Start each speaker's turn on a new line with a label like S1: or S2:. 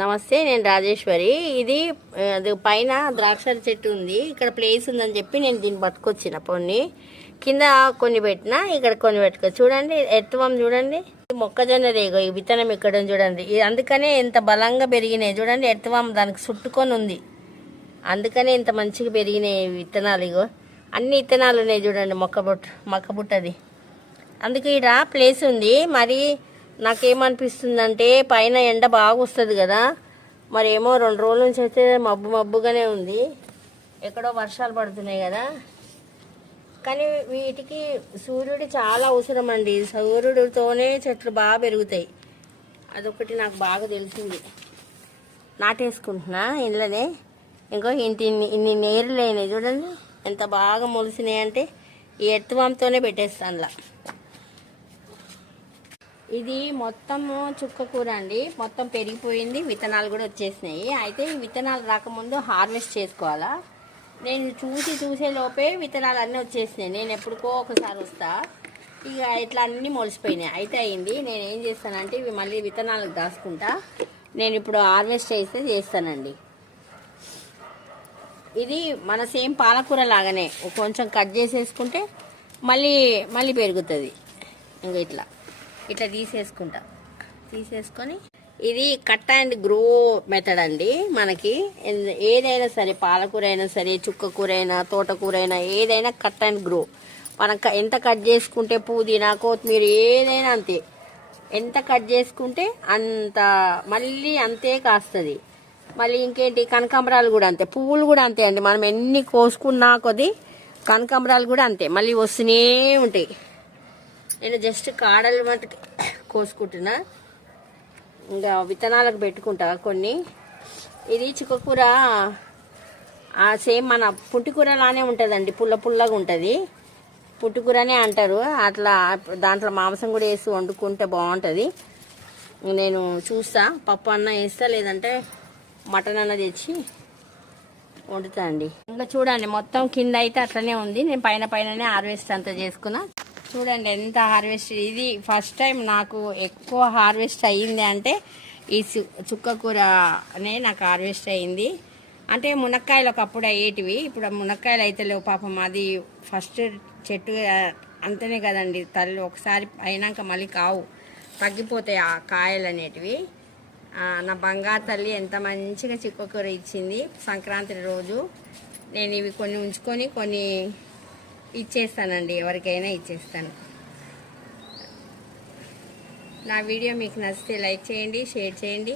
S1: నమస్తే నేను రాజేశ్వరి. ఇది అది పైన ద్రాక్ష చెట్టు ఉంది. ఇక్కడ ప్లేస్ ఉందని చెప్పి నేను దీన్ని పట్టుకొచ్చిన పొన్ని. కింద కొన్ని పెట్టిన ఇక్కడ కొన్ని పెట్టుకో. చూడండి ఎత్తువం చూడండి. మొక్కజొన్న రేగో ఈ విత్తనం ఇక్కడ చూడండి. అందుకనే ఎంత బలంగా పెరిగినాయి. చూడండి ఎత్తువం దానికి చుట్టుకొని ఉంది. అందుకనే ఇంత మంచిగా పెరిగినాయి విత్తనాలు ఇగో. అన్ని విత్తనాలు ఉన్నాయి చూడండి మొక్క బుట్ట మొక్క బుట్టది. అందుకే ఇక్కడ ప్లేస్ ఉంది. మరి నాకేమనిపిస్తుందంటే పైన ఎండ బాగా వస్తుంది కదా. మరి ఏమో రెండు రోజుల నుంచి అయితే మబ్బు మబ్బుగానే ఉంది. ఎక్కడో వర్షాలు పడుతున్నాయి కదా. కానీ వీటికి సూర్యుడు చాలా అవసరం అండి సూర్యుడితోనే చెట్లు బాగా పెరుగుతాయి. అదొకటి నాకు బాగా తెలిసింది. నాటేసుకుంటున్నా ఇంట్లోనే ఇంకో ఇంటి ఇన్ని- ఇన్ని నేరులు అయినాయి చూడండి. ఎంత బాగా మొలిసినాయి అంటే ఈ ఎత్తువంతోనే పెట్టేస్తాను ఇది మొత్తము చుక్క కూర అండి. మొత్తం పెరిగిపోయింది. విత్తనాలు కూడా వచ్చేసినాయి. అయితే ఈ విత్తనాలు రాకముందు హార్వెస్ట్ చేసుకోవాలా? నేను చూసి చూసే లోపే విత్తనాలు అన్నీ వచ్చేసినాయి. నేను ఎప్పుడుకో ఒకసారి వస్తా. ఇక ఇట్లా అన్నీ మొలిసిపోయినాయి. అయితే అయింది. నేను ఏం చేస్తానంటే ఇవి మళ్ళీ విత్తనాలకు దాచుకుంటా. నేను ఇప్పుడు హార్వెస్ట్ చేస్తే చేస్తానండి. ఇది మన సేమ్ పాలకూర లాగానే. కొంచెం కట్ చేసేసుకుంటే మళ్ళీ మళ్ళీ పెరుగుతుంది. ఇంకా ఇట్లా. ఇట్లా తీసేసుకుంటా. తీసేసుకొని ఇది కట్ అండ్ గ్రో మెథడ్ అండి మనకి. ఏదైనా సరే పాలకూర అయినా సరే చుక్కకూర అయినా తోటకూర అయినా ఏదైనా కట్ అండ్ గ్రో. మనం ఎంత కట్ చేసుకుంటే పుదీనా కొత్తిమీర ఏదైనా అంతే. ఎంత కట్ చేసుకుంటే అంత మళ్ళీ అంతే కాస్తుంది. మళ్ళీ ఇంకేంటి? కనకాంబరాలు కూడా అంతే. పువ్వులు కూడా అంతే అండి. మనం ఎన్ని కోసుకున్నా కొద్దీ కనకాంబరాలు కూడా అంతే. మళ్ళీ వస్తూనే ఉంటాయి. నేను జస్ట్ కాడలు మటుకు కోసుకుంటున్నా. ఇంకా విత్తనాలకు పెట్టుకుంటా కొన్ని. ఇది చిక్కకూర ఆ సేమ్ మన పుంటికూర లానే ఉంటుందండి పుల్ల పుల్లగా ఉంటుంది. పుట్టుకూరనే అంటారు. అట్లా దాంట్లో మాంసం కూడా వేసి వండుకుంటే బాగుంటుంది. నేను చూస్తా పప్పు అన్న వేస్తా లేదంటే మటన్ అన్న తెచ్చి వండుతా అండి. ఇంకా చూడండి మొత్తం కింద అయితే అట్లనే ఉంది. నేను పైన పైననే హార్వెస్ట్ అంతా చేసుకున్నా. చూడండి ఎంత హార్వెస్ట్. ఇది ఫస్ట్ టైం నాకు ఎక్కువ హార్వెస్ట్ అయ్యింది అంటే ఈ చుక్కకూరనే చుక్క నాకు హార్వెస్ట్ అయ్యింది. అంటే మునక్కాయలు ఒకప్పుడు అయ్యేటివి ఇప్పుడు మునక్కాయలు అయితే లేవు పాపం అది ఫస్ట్ చెట్టు అంతనే కదండి తల్లి. ఒకసారి అయినాక మళ్ళీ కావు తగ్గిపోతాయి ఆ కాయలు అనేటివి. నా బంగారు తల్లి ఎంత మంచిగా చిక్కకూర ఇచ్చింది సంక్రాంతి రోజు. నేను ఇవి కొన్ని ఉంచుకొని కొన్ని ఇచ్చేస్తానండి ఎవరికైనా ఇచ్చేస్తాను. నా వీడియో మీకు నచ్చితే లైక్ చేయండి షేర్ చేయండి.